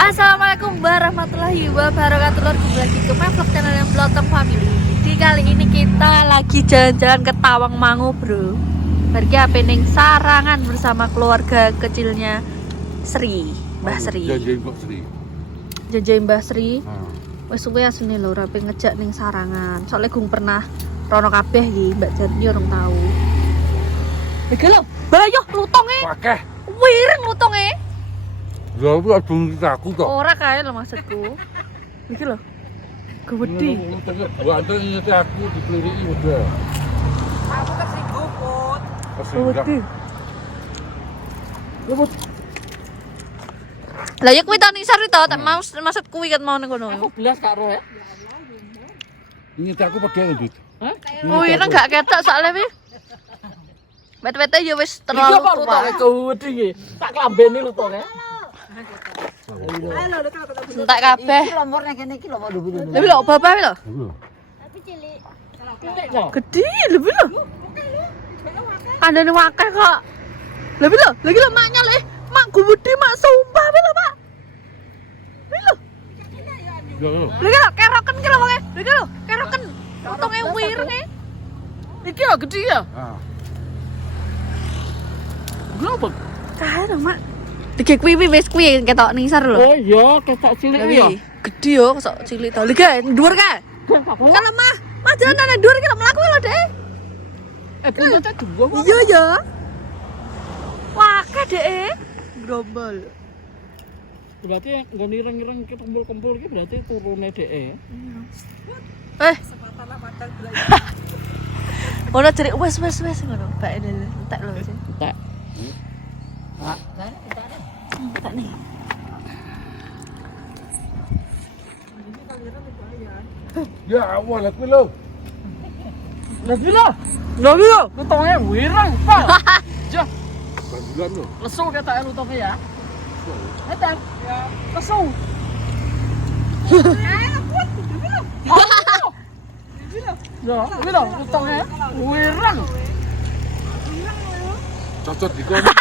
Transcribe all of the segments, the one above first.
Assalamualaikum warahmatullahi wabarakatuh. Kembali lagi ke my vlog channel yang Blotong Family. Di kali ini kita lagi jalan-jalan ke Tawangmangu, bro. Pergi apening Sarangan bersama keluarga kecilnya Sri, Mbah Sri. Janjiin kok Sri. Janjiin Mbah Sri. Wes suwe asune lho rapi ngejak ning Sarangan. Soalnya gung pernah rono kabeh iki, Mbak Janti orang tahu. Iki lho, bayo lutonge. Akeh. Wireng lutonge. Lha aku adung aku kok. Ora kae lho maksudku. Iki lho. Gede. Buat nyete aku dipeliriki udah. Aku tersinggung, Put. Gede. Lembut. Lah ya kuwi ta ning sari ta, tak mau maksud kuwi ket mau ning kono. Aku belas karo ya. Nyete aku padha ndut. Hah? Oh, ini gak ketok soalnya pi. Wet-wete ya wis Iki terlalu apa tua. lutonge gede iki? Tak klambeni lutonge. Entek kabeh. Iki lomor nek kene iki lomor lho. Lha lho bapak lho. Lho. Gede lho lho. Andane wakeh kok. Lha lho, lagi lho maknya lho. Mak gede mak sumpah pi lho, Pak. Pi lho. Lho. Lagi lho keroken ki lho wonge. Lagi lho keroken. Utonge wirenge. Iki ya gede ya. Ah. Global. Kae lho, Mak. Dige kuwi wis kuwi ketok ning sar lho. Oh iya, ketak cilik ya. Gede yo kok cilik to. Lha dhuwur kae. Kan lemah. Mas jalan nang dhuwur iki lho mlaku lho, Dek. Puncaknya dua kok. Iya ya. Wah, Dek. Grombol. Berarti nggone ireng-ireng ki kumpul-kumpul ki berarti turune dhek. Ono cerik wes ngono. Bae lho, entek lho sih. Tak. Tak nih. Ya awal aku lho. Lagi lah. Lagi lah. Lutonge wireng, Pak. Jah, Bandulan lho. lesu ketake lutonge ya. Etan. Ya, lesu. Ya, ini lho lutonge wireng. Cocot di kono.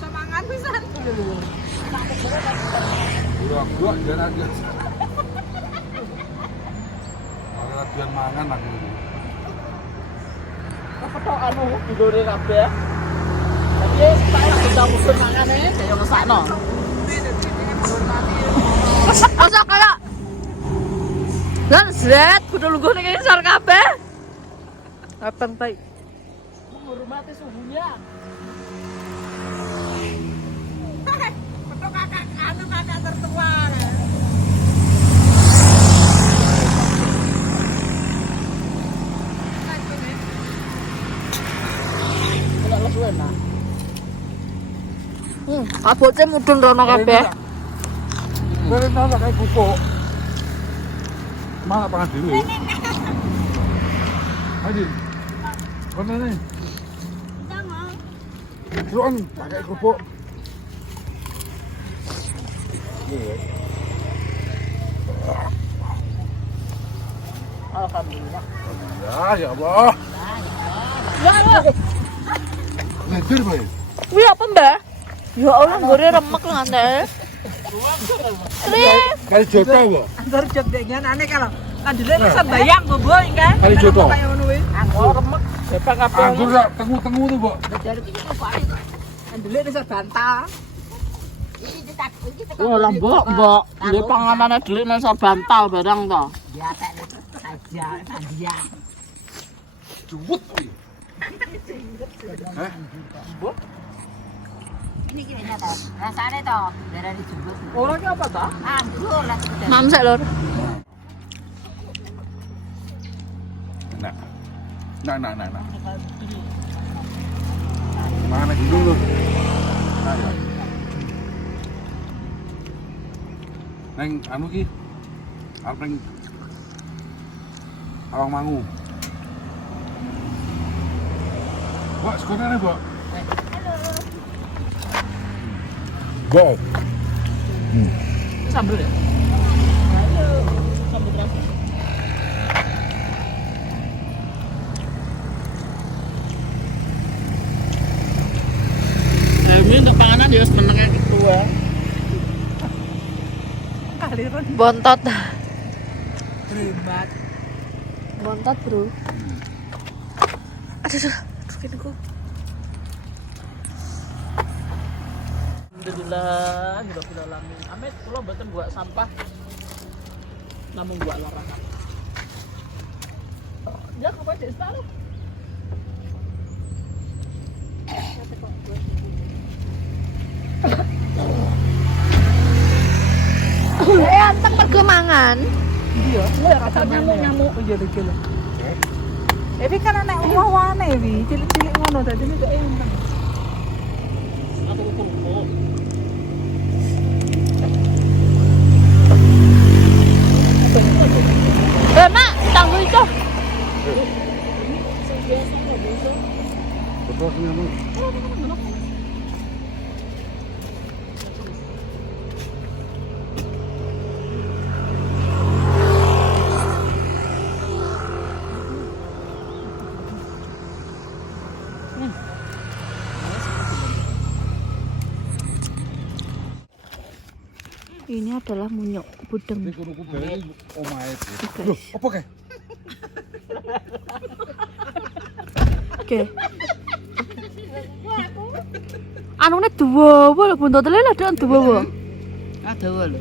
Semangat pisan. Burak-burak jan aja. Ora latihan mangan aku. Apa tok anu digore kabeh. Tapi tak lagi musim mangane kaya ngesakno. Masa kayak lan zret kudu lungguh ning ngisor kabeh. Abang baik. Menghormati suhunya. Betul kakak tertua. Kalau lesu enak. Abote mudhun rono kabeh. Kowe nang kayak pupuk. Mana pangan dhewe? Ayo. Kono ne. Suruhan pakai kerupuk. Alhamdulillah. Ya Allah. Leger bae. Kuwi apa, Mbah? Ya Allah, gore remek lho ante. Tri, Kali joto kok. Antar jog dengan aneh kalau kandile bisa bayang bobo kan. Kali joto. Kayak ngono kuwi. Oh, remek. Depak kabeh. Anggur sak tengu-tengu tuh, Mbok. Kandile bisa bantah. Oh, lah mbok, mbok. Dia panganane delik nang iso bantal barang to. Ya tak saja dia. Cuwut kuwi. Hah? Ini gini to. Rasane to, darah dijembut. Orangnya apa ta? Anggur lah. mamsek lur. Nah. Nah. Mana dulu. Nah, ya. Neng anu ki. Alpeng Tawangmangu. Mbok, sekolah Mbok. Mbok. Sambel ya? Sambel terasa. Bontot. Hebat. Bontot, Bro. Aduh, kene ku. Alhamdulillah, alamin. Amit kula mboten buat sampah. Namun buat larangan. Ya kapan Dek Star? Anteng mergo mangan. Iya, lha kata nyamuk-nyamuk iya lho lho. Ewi kan anak omah-omane wi, cilik-cilik ngono dadi nek enteng. Aku ukur. Mak, tangguh itu. Betul sih anu. Ini adalah munyuk budeng. Ini kudu beli omahe. Loh, apa kae? Oke. Anune duwa-duwa lho buntutele lho dak duwa-duwa. Ada lho.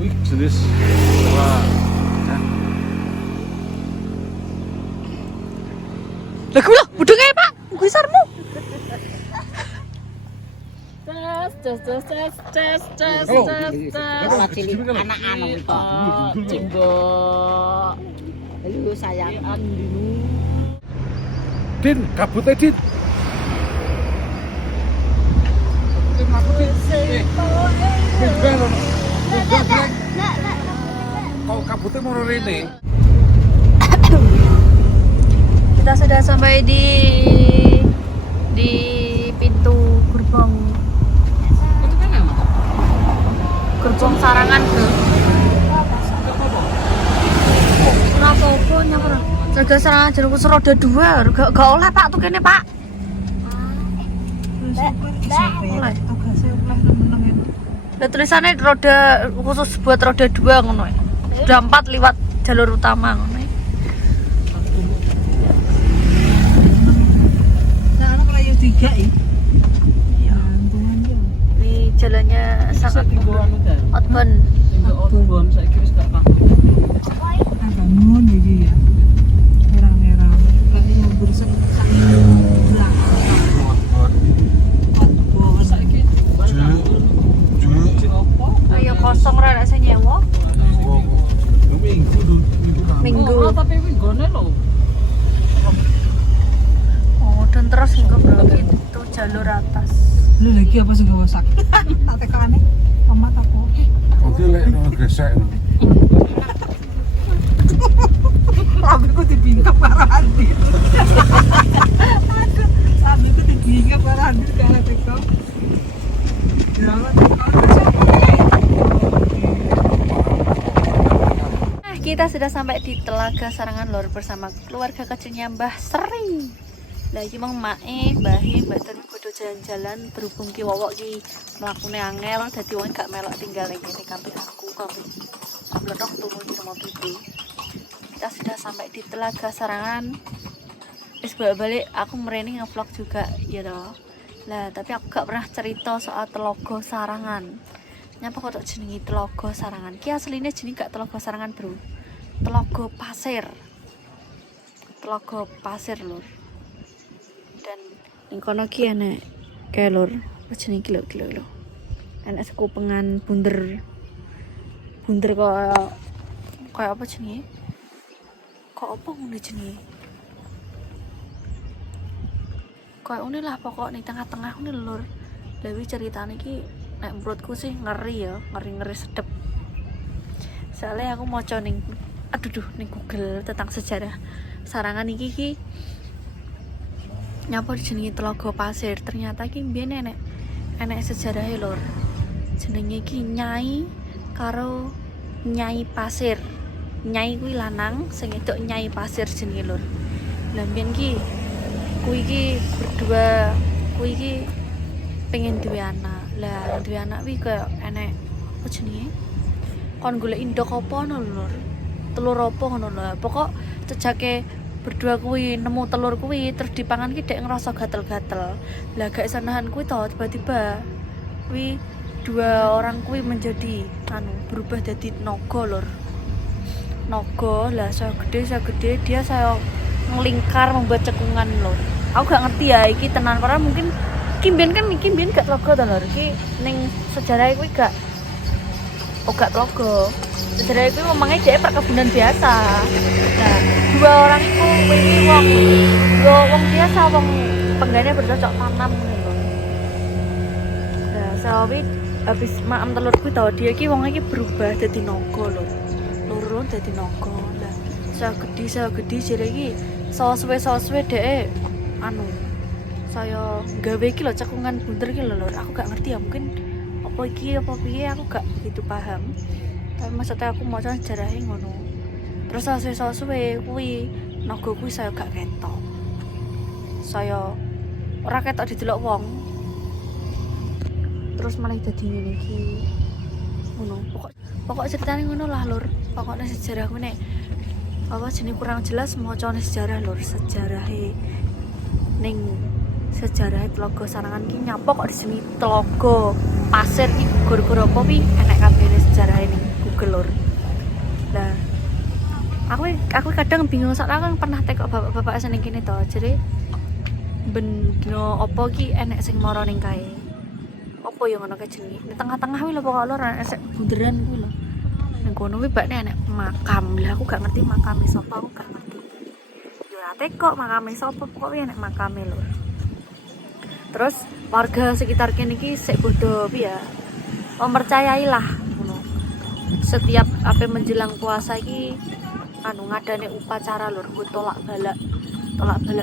Wih, jenis wah. Lah kuwi budenge, Pak. Kuwi sarmu. Ces. Halo. Anak cilik, anak anu itu. Cimbok. Lu sayang andinu. Din, kabut Din. Din kabut Din. Kau kabutnya mau rene. Kita sudah sampai di pintu gerbang Sarangan, Bro. Ora apa-apa nyamper. Jaga Sarangan jenengku seroda 2. Gak oleh, Pak, tuh kene, Pak. Oleh. Lah tulisannya roda khusus buat roda 2 ngono. Roda 4 lewat jalur utama ngono. Nah, kalau yang 3 ya. Ini jalannya sangat outbound. Outbound saiki wis gak pakai. Bangun iki ya. Merah-merah. Kayak yang berusak Ayo kosong ra nek nyewa. Minggu. Tapi winggone lho. Oh, dan terus hingga Bro itu jalur atas. lu lagi apa sih gak wasak? Tak tekannya, tomat aku. Oke, lek gesek. Sabiku dibingkap para Andi. Aduh, sabiku dibingkap para Andi kalau teko. Kita sudah sampai di Telaga Sarangan Lor bersama keluarga kecilnya Mbah Sri. Lah iki mang mae, mbahe, Mbak Tun kudu jalan-jalan berhubung ki wowok ki mlakune angel dadi wong gak melok tinggal ning kene kabeh aku kabeh. Blodok turun di mobil iki. Kita sudah sampai di Telaga Sarangan. Wis balik aku mrene nge-vlog juga ya toh. Lah tapi aku gak pernah cerita soal Telaga Sarangan. Nyapa kok tak jenengi Telaga Sarangan? Ki asline jeneng gak Telaga Sarangan, Bro. Telaga Pasir. Telaga Pasir, Lur. Dan ing kono ki enek kae Lur, jenenge kilo-kilo. Enek sekupengan bunder. Bunder kaya apa jenenge? Kok apa ngono jenenge? Kayak ngene lah pokok ning tengah-tengah ngene Lur. Dewi ceritane ki nek menurutku sih ngeri ya, ngeri-ngeri sedep. Soalnya aku maca ning ning Google tentang sejarah Sarangan iki ki nyapa jenenge Telaga Pasir. Ternyata ki mbiyen enek sejarahe Lur. Jenenge ki Nyai karo Nyai Pasir. Nyai kuwi lanang, sing wedok Nyai Pasir jenenge Lur. Lah mbiyen ki kuwi ki berdua kuwi ki pengen duwe anak. Lah duwe anak kuwi koyo enek apa jenenge? kon golek indok apa ngono lho. Telur apa ngono lho. Pokok cecake berdua kuwi nemu telur kuwi terus dipangan ki dek ngerasa gatel-gatel. Lah gak iso nahan kuwi to tiba-tiba kuwi dua orang kuwi menjadi berubah jadi naga lur. Naga lah saya gede dia saya ngelingkar membuat cekungan lur. Aku gak ngerti ya iki tenan karena mungkin Kimben gak telaga to lur. Iki ning sejarah kuwi gak telaga. Sejarah kuwi ngomongnya dhek perkebunan biasa. Nah, dua orang itu wingi wong biasa wong penggane bercocok tanam ngono lho. Nah, sawi habis maam telur kuwi tau dia iki wong iki berubah dadi naga lho. Loro dadi naga. Lah, saya gede jare iki suwe-suwe dhek saya gawe iki lho cekungan bunter iki lho lur. Aku gak ngerti ya mungkin apa piye aku gak begitu paham. Tapi maksudnya aku maca sejarahnya ngono. Terus suwe kuwi naga kuwi saya gak ketok. Saya ora ketok didelok wong. Terus malah dadi ngene iki. Ngono. Pokok ceritane ngono lah lur. Pokoknya sejarah ku nek apa jenenge kurang jelas macane sejarah lur. Sejarahe ning sejarah Telaga Sarangan ki nyapa kok disini Telaga Pasir ki gara-gara apa wi enek kabeh sejarah ning Google lur. Lah aku kadang bingung soalnya kan pernah tekok bapak-bapak seneng kene to jere bendino apa ki enek sing mara ning kae. Apa ya ngono kae jenenge. Di tengah-tengah wi lho pokok lur enek bunderan kuwi lho. Ning kono wi bakne enek makam. Lah aku gak ngerti makame sapa, aku gak ngerti. Yo ora tekok makame sapa, pokoknya enek makame lur. Terus warga sekitar kene iki sik bodo piye ya. Mempercayailah ngono. Setiap apa menjelang puasa iki ngadane upacara lur, tolak balak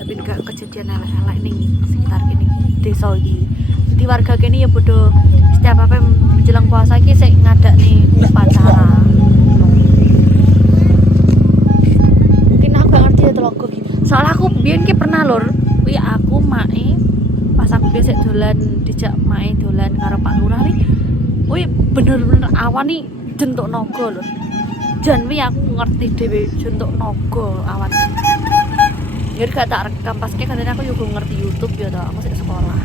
ben gak kejadian elek-elek ning sekitar kene desa iki. Jadi warga kene ya bodo setiap apa menjelang puasa iki sik ngadakne upacara. Mungkin aku gak ngerti ya Telaga iki. Soalnya aku biyen ki pernah lur, kuwi aku mae pas aku biasa dolan dijak mae dolan karo Pak Lurah wi bener-bener awan nih jentuk naga lho. Jan wi aku ngerti dhewe jentuk naga awan. Biar gak tak rekam paske kadang aku juga ngerti YouTube ya to, aku sik sekolah.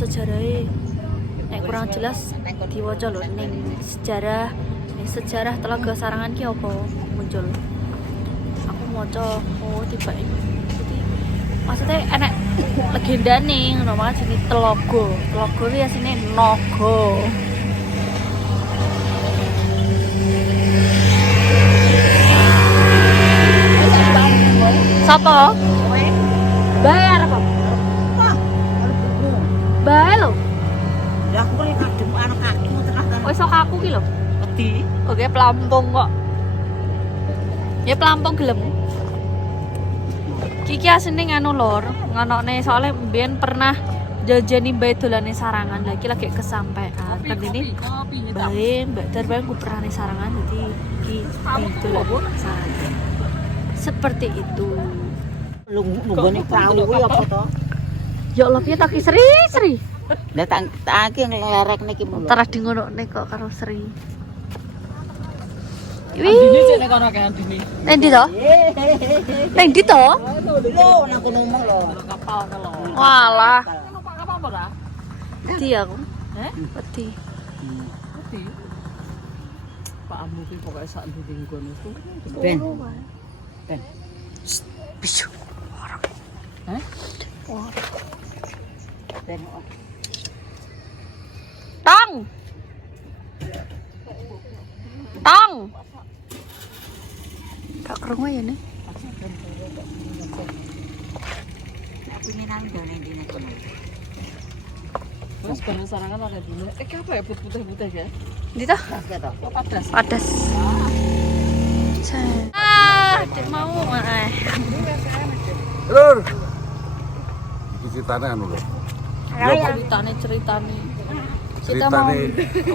Sejarahnya nek kurang jelas diwaca lho ning sejarah Telaga Sarangan ki apa muncul. Aku maca tiba ini. Maksudnya enak legenda nih ngono banget sini Telaga kuwi asine naga. Sapa? Kowe. Bayar apa? Bae lho. Lah aku lek kadem anak kaki tenan. Wis sok aku ki lho. Wedi. Oke, pelampung kok. Ya pelampung gelem. Kiki asine nganu lor, ngonokne soalnya mbiyen pernah jajani bae dolane Sarangan. Lagi kesampean. Kan ini bae Mbak Darban ku pernah ning Sarangan jadi iki dolan Sarangan. Seperti itu. Nunggone perahu kuwi apa to? Ya Allah piye tak Sri. Lah tak aki nglerek niki mulu. Terus di ngonokne kok karo Sri. Andine cek nek kono kae andine. Endi to? Endi to? Lho nang kono mong lho. Kapal ke lho. Walah, Numpak kapal apa ta? wedi aku. Wedi. Ngerti. Pak Amu ki pokoke sak ndung ngono iku. Ben. Bisu. Hah? Ben. Tong. Gak krungu ya nih. Aku minang dene dene kono. Terus bareng Sarangan ada dulu. Apa ya putih-putih ya? Ndi toh? Oh, padas. Padas. Dek mau Lur. Iki ceritane anu lho. ceritane. Ceritane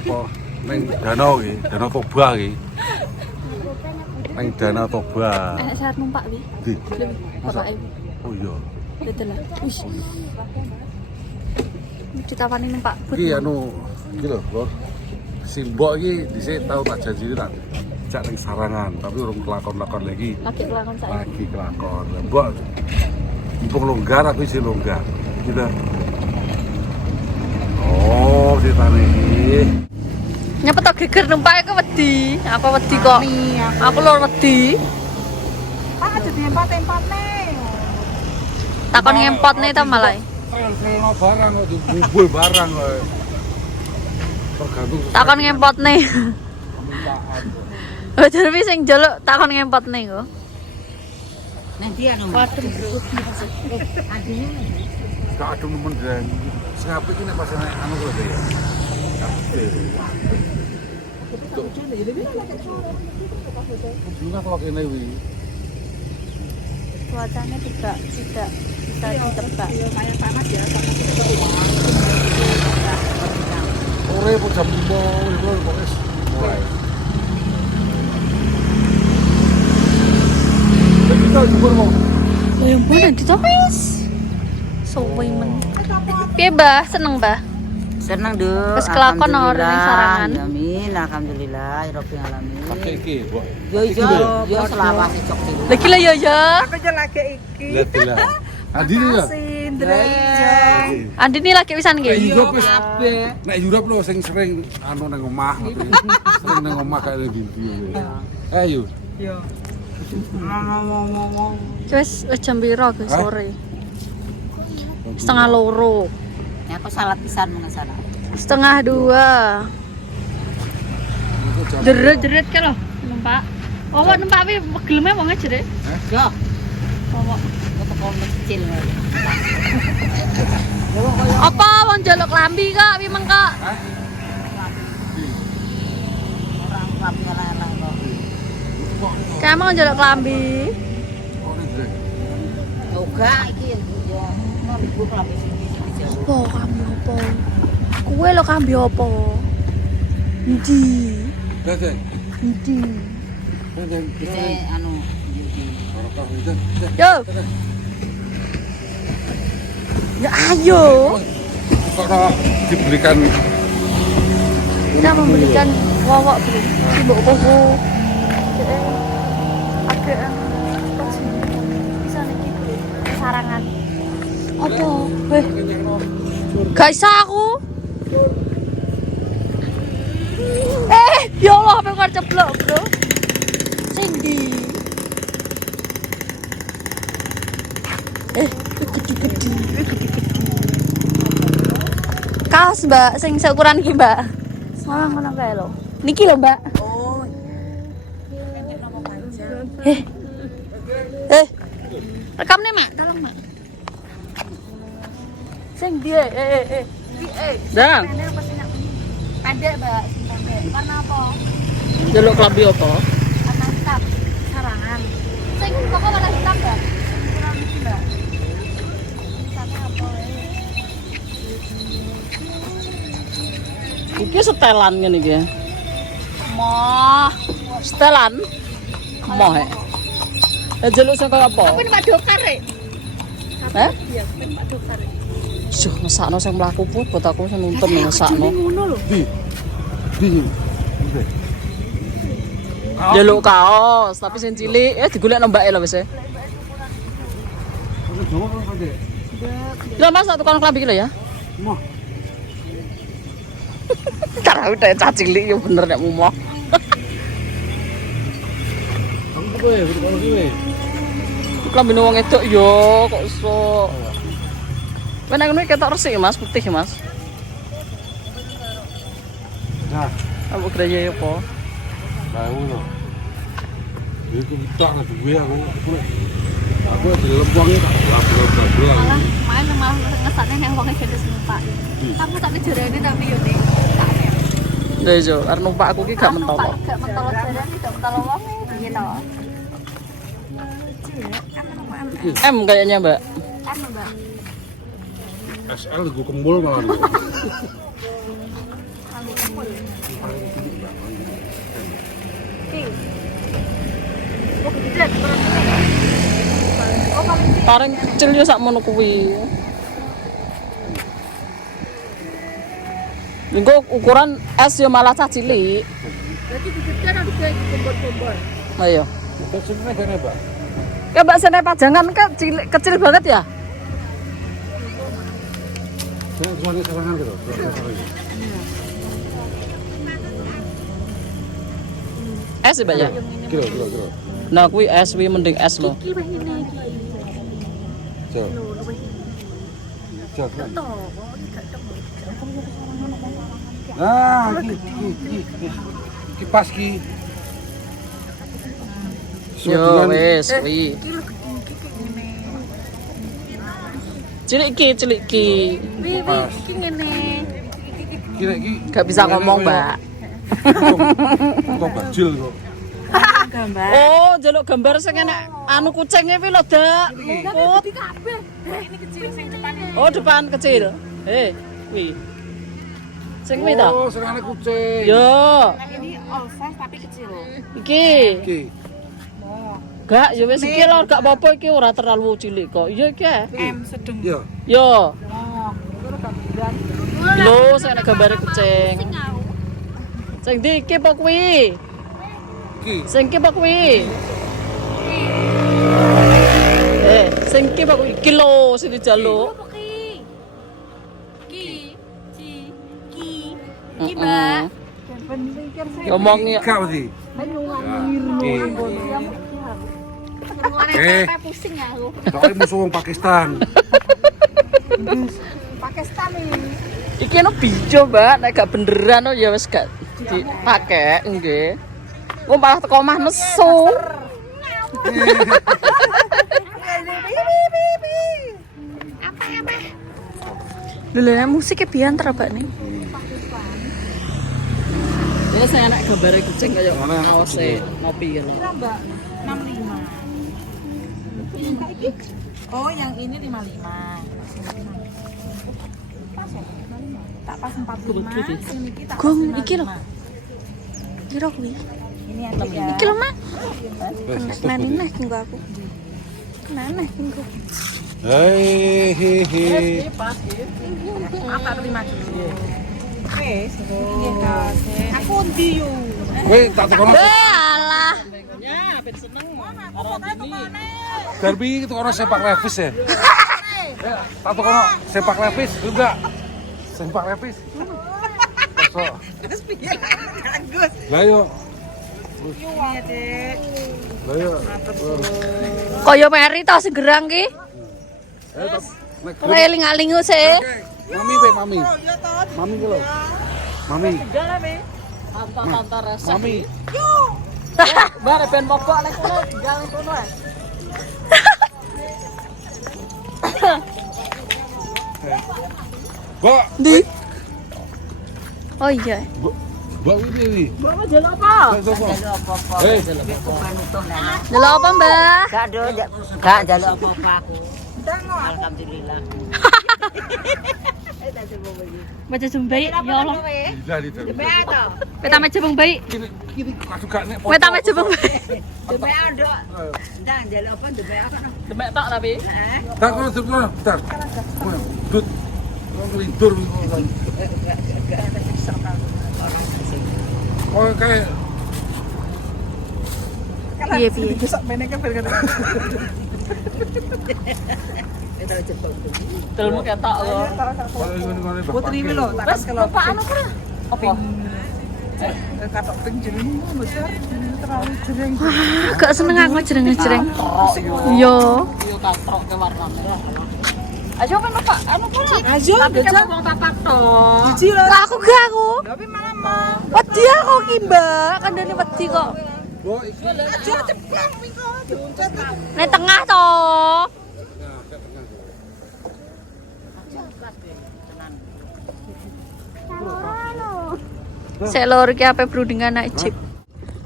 apa ning danau iki, Danau Toba iki. Ning Danau Toba. Enak syarat numpak wi. Di. Bapake. Oh iya. Betul lah. Wis. Ditawani numpak. Iki anu iki lho, Lur. Simbok iki dhisik tau tak janjini tak jak ning Sarangan, tapi urung kelakon-lakon lagi. Lagi kelakon saya. Lagi kelakon. Lah mbok mumpung longgar aku isi longgar. Gitu. Oh, ceritane iki. Nyapa tok geger numpak aku wedi. Aku wedi kok. Aku lho wedi. Pak jadi empat-empatnya. Takon ngempot nih ta malah. Trail-trailno barang kok dikumpul barang kok. Tergantung Takon ngempot nih. Oh, jadi sing njaluk takon ngempot nih kok. Nanti anu. Waduh, Bro. gak ada nemen dan ngapain ini pas naik anu kok ya. Bunga kalau kene wi. Cuacanya tidak bisa ditebak. Lumayan panas ya. Sore po jam 5 itu kok wis mulai. Tapi kita jebur kok. Lah yang mana ditopes? Suwe men. Piye, Mbah? Seneng, Mbah? Senang deh. Wis kelakon ora ning Sarangan. Amin, alhamdulillah, rabbil alamin. Pakai iki, Bu. Yo selawase cok iki. Lagi lah ya. Aku aja lagi iki. Lihat lah. Adi ya. Sindre. Andi ini lagi pisan Nek nggih. Europe wis nek Europe lho sing sering anu nang omah. Sering nang omah kaya video. Ayo. Yo. Wis jam piro guys sore? 1:30. Ya aku salah pisan mengesana. 1:30. Deret-deret ke lho, numpak. Oh, numpak wi geleme wong jere. Yo, Oh. teko kecil. Apa wong njaluk lambi kok wi mengko? Orang rapi ala-ala kok. Kamu njaluk lambi. Yoga iki yo mlebu kelambi sini. Apa kambi apa? Kue lo kambi apa? Endi? Dadeng. Endi? Dadeng. Bisa anu Yo. Ya ayo. Kok diberikan Kita memberikan wawak bro. Sibuk koko. Agak bisa nih bro. Sarangan. Apa? Gak bisa aku. Ya Allah, apa yang ceblok bro? Cindy. Kaos mbak, sing seukuran iki mbak. Malah ngono kae lho. Niki lho mbak. oh, Rekam nih mak, tolong mak. Sing dia, Dang, pendek mbak, sing pendek. Karena apa? jaluk kelambi apa? Karena hitam, sarangan. Sing kok warna hitam mbak? Kurang iki mbak. Misalnya apa? Iki setelan ngene iki. Moh, Setelan. Moh. Ya jaluk sing kaya apa? aku ini Pak Dokar rek. Hah? Iya, aku ini Pak Dokar rek. Juh, ngesakno sing mlaku put buat aku sing nonton ngesakno. Ngono lho. di. Jaluk kaos, tapi sing cilik digolek mbake lho wis. Lha Mas tak tukang klambi iki lho ya. Moh. Cara udah cah cilik yo bener nek mumoh. Kamu kowe, kalau kowe. Klambine wong edok yo kok iso. Kan ngono ketok resik Mas, putih Mas. Nah, Aku gereja apa? tahu loh. Itu tak lah duwe aku. Aku di lembangnya tak belah-belah. Malah ngesakne nek wong gede numpak. Aku tak jarene tapi yo nek tak nek. Lha iso, arep numpak aku ki gak mentolo. Gak mentolo jarene, gak mentolo wong piye to? M kayaknya, Mbak. Anu, Mbak. SL gue kembul malah. Oh, gede beneran. Oh, paling Paling kecil yo sak mono kuwi. Engko ukuran es yo malah cah cilik. Berarti digede ada kayak kumpul-kumpul. Ayo. Itu sini gini, Pak. Kayak mbak sene pajangan kan kecil banget ya? Soalnya serangan gitu. Es ya mbak ya? Kilo. Nah kuwi es wi mending es lo. Iki wis ngene iki. Cok. Lho, wis Cok. to, kok gak temu. Nah, ki pas ki. Yo wes wi. Iki lho gede iki kayak ngene. Cilik ki. Wi iki ngene. Kira ki. Gak bisa ngomong mbak. Kok bajil kok. Gambar. Oh jaluk gambar sing enek anu kucingnya wi lho dak. Luput. Di kabeh. Ini kecil sing depan ini. Oh depan kecil. Wi. Sing wi ta? Oh, serangane kucing. Yo. Ini oversize tapi kecil. Iki. Ki. Gak ya wis iki lho gak apa-apa iki ora terlalu cilik kok. Iya iki. M sedeng. Yo. Yo. Oh, itu udah gambaran. Lho sing enek gambare kucing. Sing ndi iki apa kuwi? Ki. Sing iki apa kuwi? Sing iki apa kuwi? Iki lho sing dijaluk. Ki, Mbak. Ngomongnya Kak mesti. Pusing ya aku. Soalnya musuh wong Pakistan. Pakistan ini. iki no bijo, Mbak. Nek gak beneran ya wis gak dipakai nggih. Wong malah teko omah nesu. Lho musiknya biantar Mbak nih. Ya saya enak gambare kucing kaya Mana yang awase ngopi lho. Mbak 65. Oh, yang ini 55. Tak pas 45. Sini kita. Gong, iki lho. Kira kuwi. Ini aja ya. Iki lho, Mak. Neneh kengko aku. Neneh kengko. Hehehe. Apa terima dulu. Wes, iya kasih. Aku ndi yo. Kowe tak tekono Alah. Ya, ben seneng. derby itu ono sepak levis ya. Tak tekono sepak levis enggak. Sepak levis. Kosok. Terus piye? Bagus. Lah yo. Iya, Dek. Lah yo. Kaya Meri to sing gerang ki. Nek Ora eling-elingu sih. Mami pe mami. Mami ki lho. Mami. Antar rasa. Mami. Mbak ben mogok nek kono tinggal kono ae. Mbak. Ndi? Oh iya. Mbak ini. Mbak mau jalan apa? Eh, Delok apa, Mbak? Gak jaluk apa-apa aku. Alhamdulillah. Baca jumbai, ya Allah. gila itu. Kita meja bang baik. Kiri juga nek. Kita meja bang baik. Debek ndok. Ndang jaluk apa debek apa? Demek tak tapi. Tak kono terus bentar. Dut. Wong lindur oh kayak Piye piye. Besok meneh kan berkata. Telmu ketok lho. Putri ini loh, tak Wes kalau bapak anu kira. Apa? katok ping jeneng besar terlalu jering. Gak seneng aku jereng-jereng. Yo. Yo katrok ke warna merah. Ayo kan bapak anu pula. Ayo, Tapi betul. kan wong papak tok. Biji lah. Lah aku gak aku. Tapi malah mau. Wedi aku ki, Mbak. Kandane wedi kok. Aja cepat minggu diuncet. Nek tengah to. Saya lor ki ape brudingan naik jeep.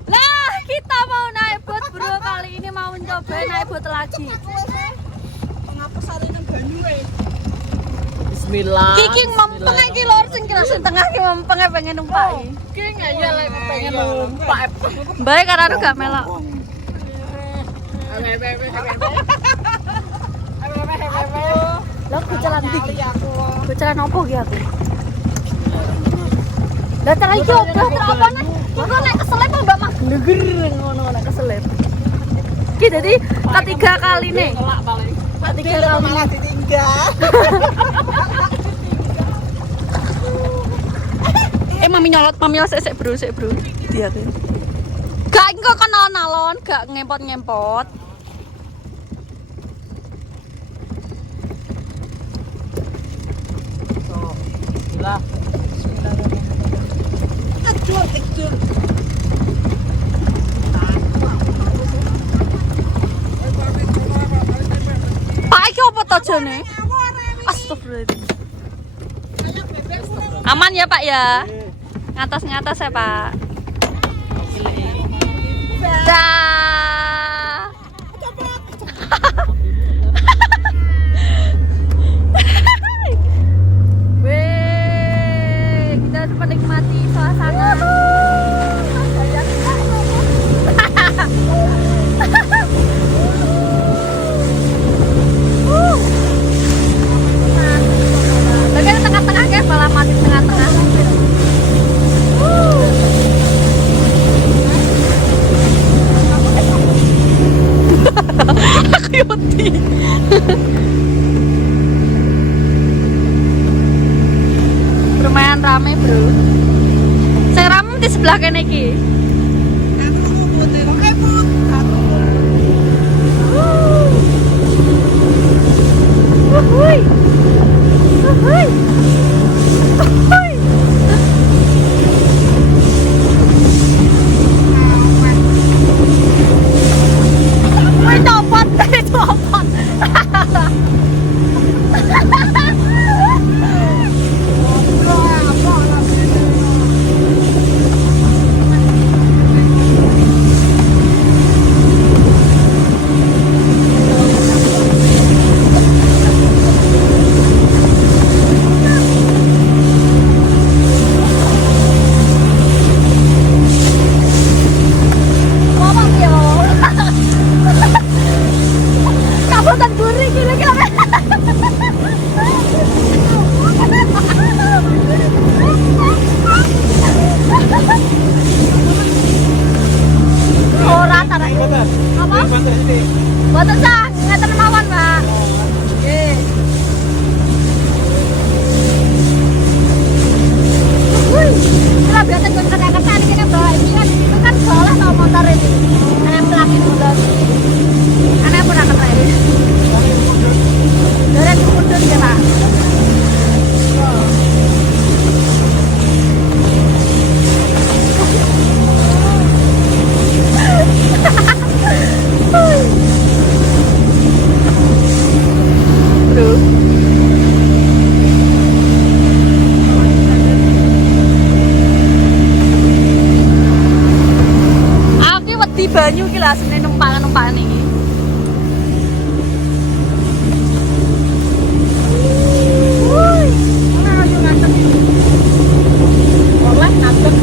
Lah, kita mau naik bot, Bro. Kali ini mau mencoba naik bot lagi. Ngapa sarene banyu e? Bismillah. Kiki mempeng iki lor sing kira sing tengah ki mempeng pengen numpaki. Ki ngayal lek pengen numpak. Bae karena gak melok. Lah bocaran ndi? Bocaran opo ki aku? Lah cara iki obah apa nih? Iku nek keselip mbak mah gleger ngono nek keselip. Iki jadi ketiga kali nih. Ketiga kali malah ditinggal. Mami nyolot sik bro. Dia tuh. Gak engko kono nalon, gak ngempot-ngempot. Kecil. Pak iki apa to jane? Astagfirullah. Aman ya Pak ya? Ngatas ya Pak. Dah. Weh, kita harus menikmati suasana. Lagi di tengah-tengah guys, malah mati di tengah-tengah. Yuti. Lumayan rame bro. Saya rame di sebelah kene iki. Wuhui. Wuhui. Wuhui. Wih, copot. Kabutan gurih gila-gila. Ora tarik. Apa? Boten sah, ngeten mawon, Pak. Nggih. Wih, kalau biasa kon kata-kata ini Mbak, ini kan itu kan salah tau motor ini. Ana plugin motor. Ana pun akan rene. Dari mundur ya, Pak. Bro. Aku wedi banyu iki lah sene numpak-numpakan iki. Wuih, ana ayo ngantep. Oleh ngantep.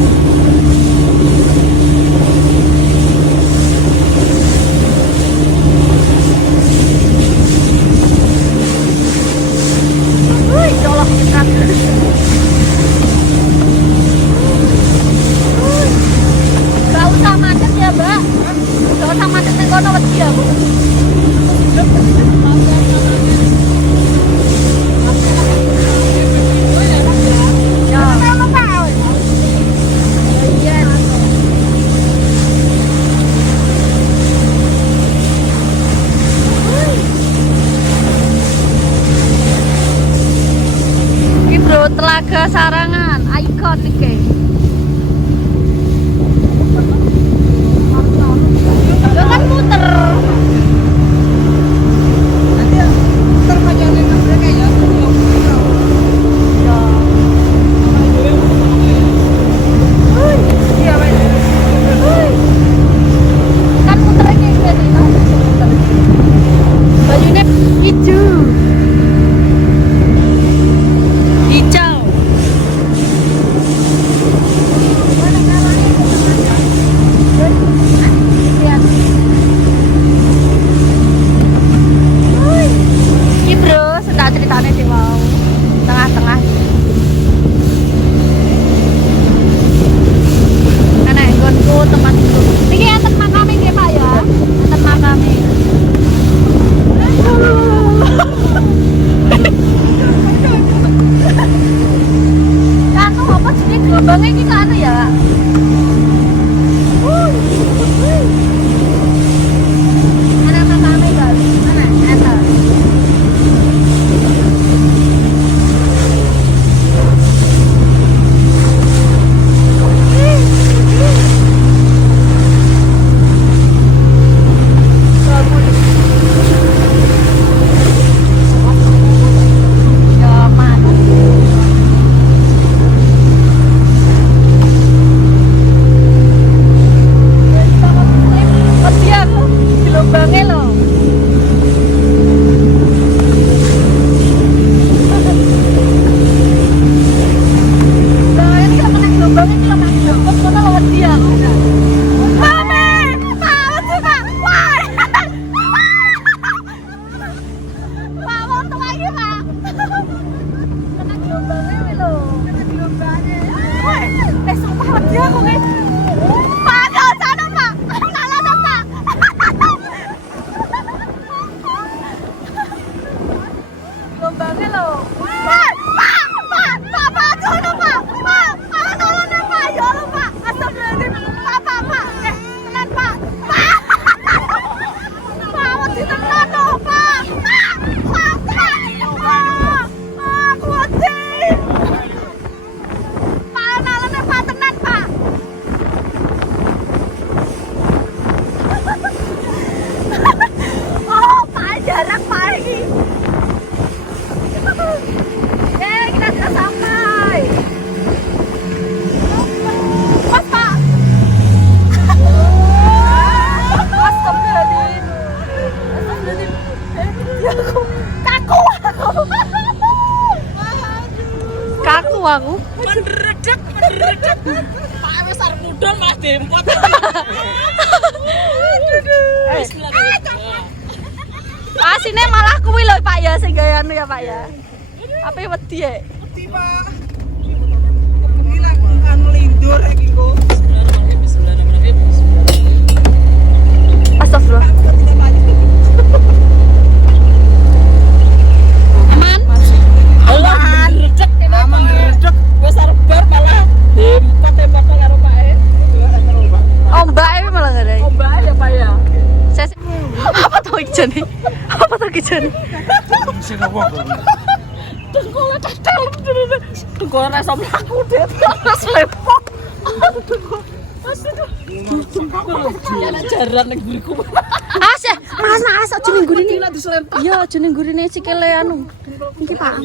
Wuih, colok ikan. Gak usah macet ya, Mbak. Gak usah macet ning kono wedi ya, Bu. Ya. Iya. Ini bro, Telaga Sarangan, ikonik guys. Lo kan muter. Kan muter kayak gini, muter. Bajunya hijau. Hijau. dempot. Asine malah kuwi lho Pak ya sing gawe anu ya Pak ya. Apa wedi ya? Tiba. Kepikiran kan lindur iki kok. Astagfirullah. Aman? Allah ngredeg kene. Aman ngredeg. Wis arep bar malah dempot karo Pak E. Ombak iki malah gak ada. Ombak ya Pak ya. Apa tuh ijane? Apa tuh ijane? Sing apa kok? Dengkule tetel. Dengkule nek sampe aku det. Terus lepok. Ya jaran ning guriku. Asih, mana asok jeneng gurine lak diselentak. Iya, jeneng gurine sikile anu. Iki Pak.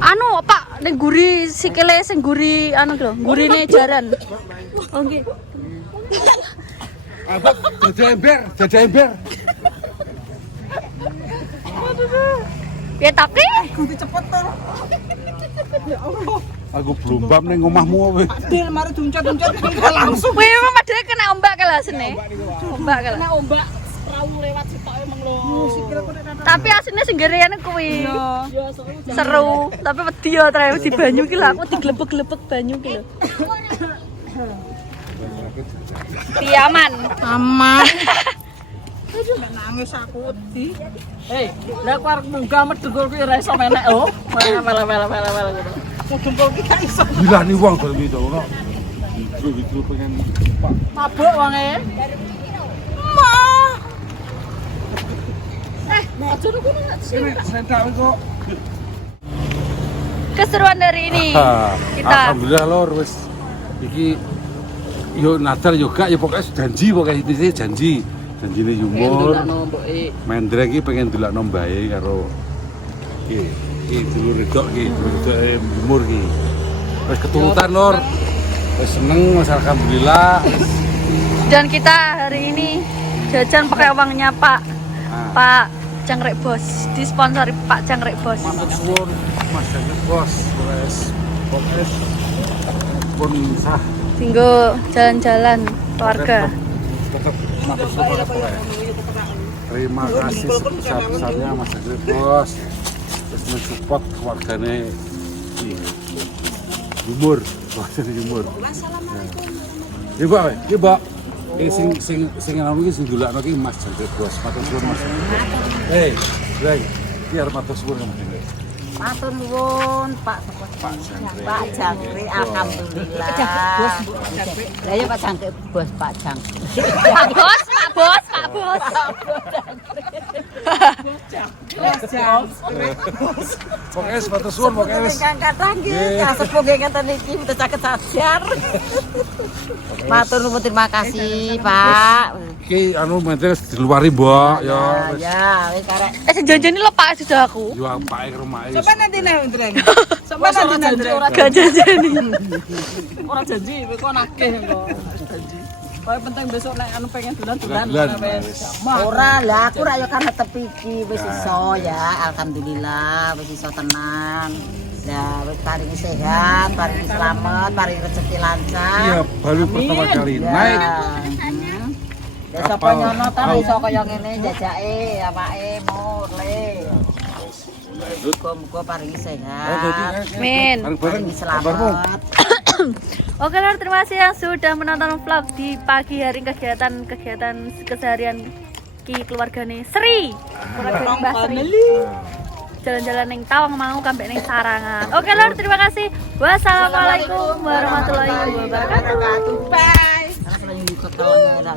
Anu Pak, ning guri sikile sing guri anu lho, gurine jaran. Oh nggih. Apa jadi ember. Ya tapi Kudu cepet to. Aku belumbam ning omahmu weh. Dil mari duncot-duncot langsung. kowe memang padahal kena ombak kelasne. Ombak kelas. Nek ombak perahu lewat sitok emang lho. Tapi asline sing gereane kuwi. Seru, tapi wedi ya trae di banyu ki lho aku diglebek-glebek banyu ki lho. Aman. Aman. Aduh, nangis aku wedi. Hei, lah aku arep munggah medegol kuwi ora iso menek oh. Mele ngono. Mau jempol ki gak iso. Gila nih wong kok gitu ora. Gitu pengen Pak. Mabuk wonge. Aja lu kono nggak sih. Ini sentak kok. Keseruan dari ini kita Alhamdulillah lor wis iki yo Natal yo gak ya pokoknya janji pokoknya intinya janjine Yumur main drag iki pengen delokno mbae karo iki dulur redok iki Yumur iki wis keturutan lor wis seneng wis alhamdulillah dan kita hari ini jajan pakai uangnya Pak Jangkrik Bos, disponsori Pak Jangkrik Bos. matur suwun Mas Jangkrik Bos wis pokoknya pun sah Tinggal jalan-jalan keluarga. tetap matur suwun pokoknya. Terima kasih sebesar-besarnya Mas Jangkrik Bos terus mensupport keluarganya di Yumur keluarganya Yumur ya Mbak ya Mbak sing anu iki sing ndolakno iki Mas Jangkrik Bos matur suwun Mas hei Greg iki arep matur suwun Mas Jangkrik Matur nuwun Pak Jangkrik alhamdulillah. Lah ya Pak Jangkrik Bos, Pak Jangkrik. Pak Bos. pokoknya matur suwun pokoknya wis Ingkang kathah nggih, kasepuh nggih ngeten iki mboten saged sajar. Matur nuwun terima kasih, Pak. iki anu mentes diluari Mbok ya wis Ya, wis karek. Sing janjane lho Pak sudah aku. yo Pak ke rumah Coba nanti nih, Ndreng. Coba nanti Ndreng. Gak janjani. Ora janji kok nakeh kok janji. Pokoke penting besok nek anu pengen dolan-dolan Dolan, wis. Ora lah, aku ra yo kan tetep iki wis iso ya, alhamdulillah wis iso tenang. Lah wis paringi sehat, paringi selamat, paringi rezeki lancar. iya baru pertama kali naik Ya sapa nyono ta iso kaya ngene jajake awake mule. Muga-muga paringi sehat, Min. paringi selamat. Oke lor, terima kasih yang sudah menonton vlog di pagi hari kegiatan keseharian ki keluargane Sri. Keluarga Mbah Sri. Jalan-jalan ning Tawang mau sampai ning Sarangan. Oke lor, terima kasih. Wassalamualaikum warahmatullahi wabarakatuh. Bye. Kalau buka kawannya dalam